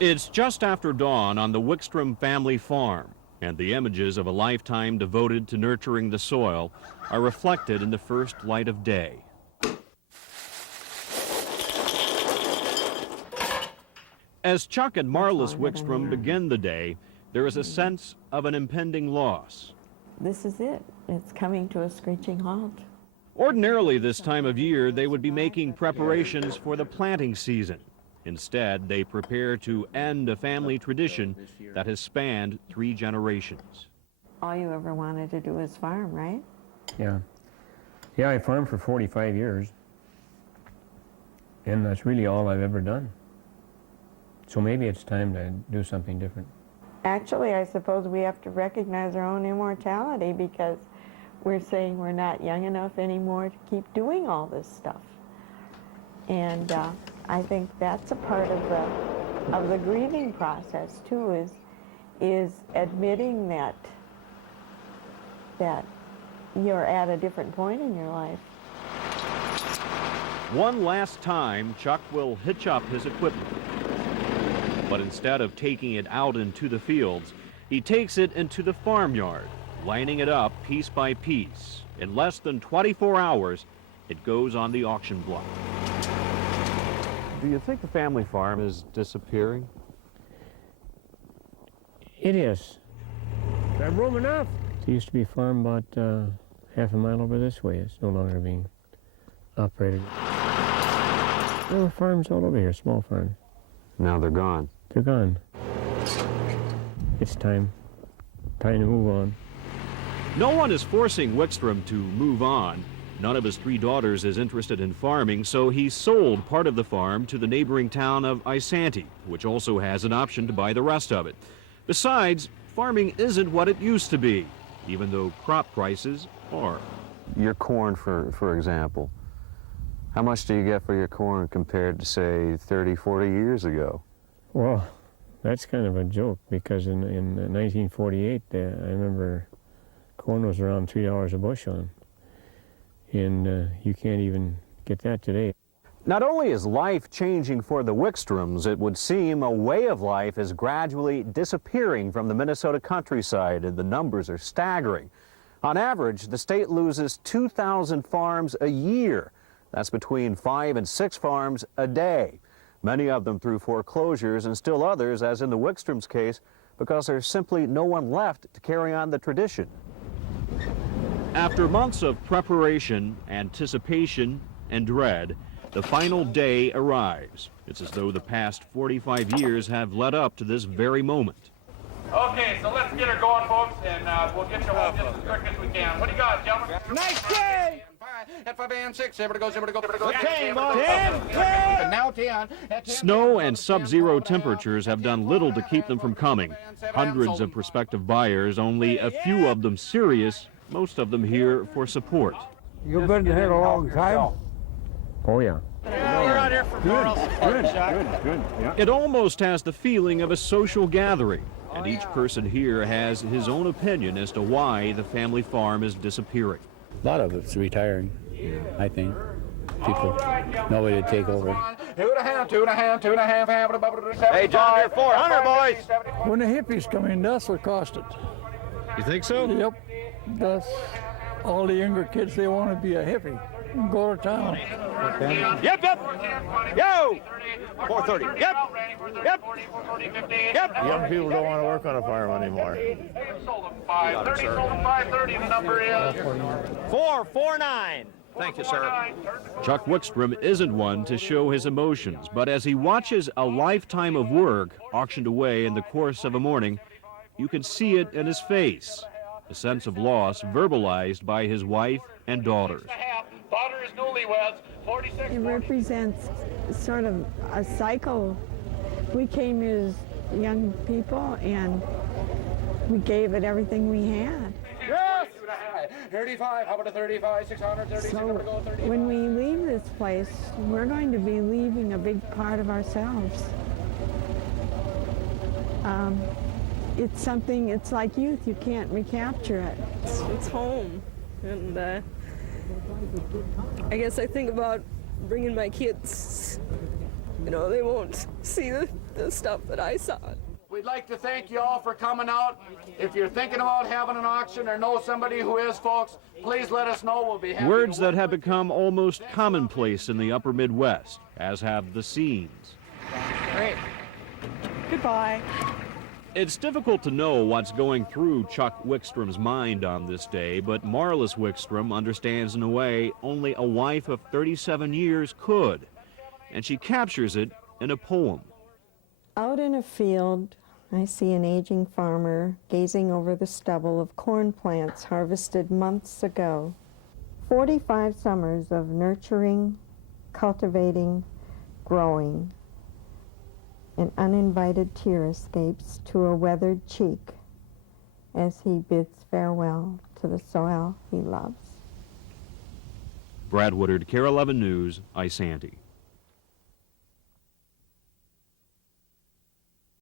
It's just after dawn on the Wickstrom family farm, and the images of a lifetime devoted to nurturing the soil are reflected in the first light of day. As Chuck and Marlis Wickstrom begin the day, there is a sense of an impending loss. This is it. It's coming to a screeching halt. Ordinarily this time of year, they would be making preparations for the planting season. Instead, they prepare to end a family tradition that has spanned 3 generations. All you ever wanted to do is farm, right? Yeah. Yeah, I farmed for 45 years. And that's really all I've ever done. So maybe it's time to do something different. Actually, I suppose we have to recognize our own immortality because we're saying we're not young enough anymore to keep doing all this stuff. And I think that's a part of the grieving process too, is admitting that you're at a different point in your life. One last time, Chuck will hitch up his equipment. But instead of taking it out into the fields, he takes it into the farmyard, lining it up piece by piece. In less than 24 hours, it goes on the auction block. Do you think the family farm is disappearing? It is. Got room enough. It used to be a farm about half a mile over this way. It's no longer being operated. There were farms all over here, small farms. Now they're gone. They're gone. It's time to move on. No one is forcing Wickstrom to move on. None of his 3 daughters is interested in farming, so he sold part of the farm to the neighboring town of Isanti, which also has an option to buy the rest of it. Besides, farming isn't what it used to be, even though crop prices are. Your corn, for example, how much do you get for your corn compared to, say, 30, 40 years ago? Well, that's kind of a joke because in 1948, I remember corn was around $3 a bushel, and you can't even get that today. Not only is life changing for the Wickstroms, it would seem a way of life is gradually disappearing from the Minnesota countryside, and the numbers are staggering. On average, the state loses 2,000 farms a year. That's between 5 and 6 farms a day. Many of them through foreclosures, and still others, as in the Wickstroms' case, because there's simply no one left to carry on the tradition. After months of preparation, anticipation, and dread, the final day arrives. It's as though the past 45 years have led up to this very moment. Okay, so let's get her going, folks, and we'll get as quick as we can. What do you got, gentlemen? Nice day! At 5 and 6, everybody go. 10, 10! Now 10. Snow and sub-zero temperatures have done little to keep them from coming. Hundreds of prospective buyers, only a few of them serious, most of them here for support. You've been here a long time? Oh, yeah. You're out here for moral support, Chuck. Good, yeah. It almost has the feeling of a social gathering, and each person here has his own opinion as to why the family farm is disappearing. A lot of it's retiring, I think. People, nobody to take over. 2.5. Hey, John, you're 400, boys! When the hippies come in, that's what cost it. You think so? Yep. That's all the younger kids, they want to be a hippie and go to town. Yep! Yo! 430. Yep! Young people don't want to work on a farm anymore. Sold them 530, the number is 449. Thank you, sir. Chuck Wickstrom isn't one to show his emotions, but as he watches a lifetime of work auctioned away in the course of a morning, you can see it in his face, a sense of loss verbalized by his wife and daughters. Daughter is newlyweds, 46. It represents sort of a cycle. We came as young people and we gave it everything we had. Yes! 35, how about a 35, 630, So when we leave this place, we're going to be leaving a big part of ourselves. It's something, it's like youth, you can't recapture it. It's home, and I guess I think about bringing my kids you know, they won't see the stuff that I saw. We'd like to thank you all for coming out. If you're thinking about having an auction or know somebody who is, folks, please let us know. We'll be happy. Words that have become almost commonplace in the upper Midwest, as have the scenes. Great. Goodbye. It's difficult to know what's going through Chuck Wickstrom's mind on this day, but Marlis Wickstrom understands in a way only a wife of 37 years could, and she captures it in a poem. Out in a field, I see an aging farmer gazing over the stubble of corn plants harvested months ago. 45 summers of nurturing, cultivating, growing. An uninvited tear escapes to a weathered cheek as he bids farewell to the soil he loves. Brad Woodard, KARE 11 News, Isanti.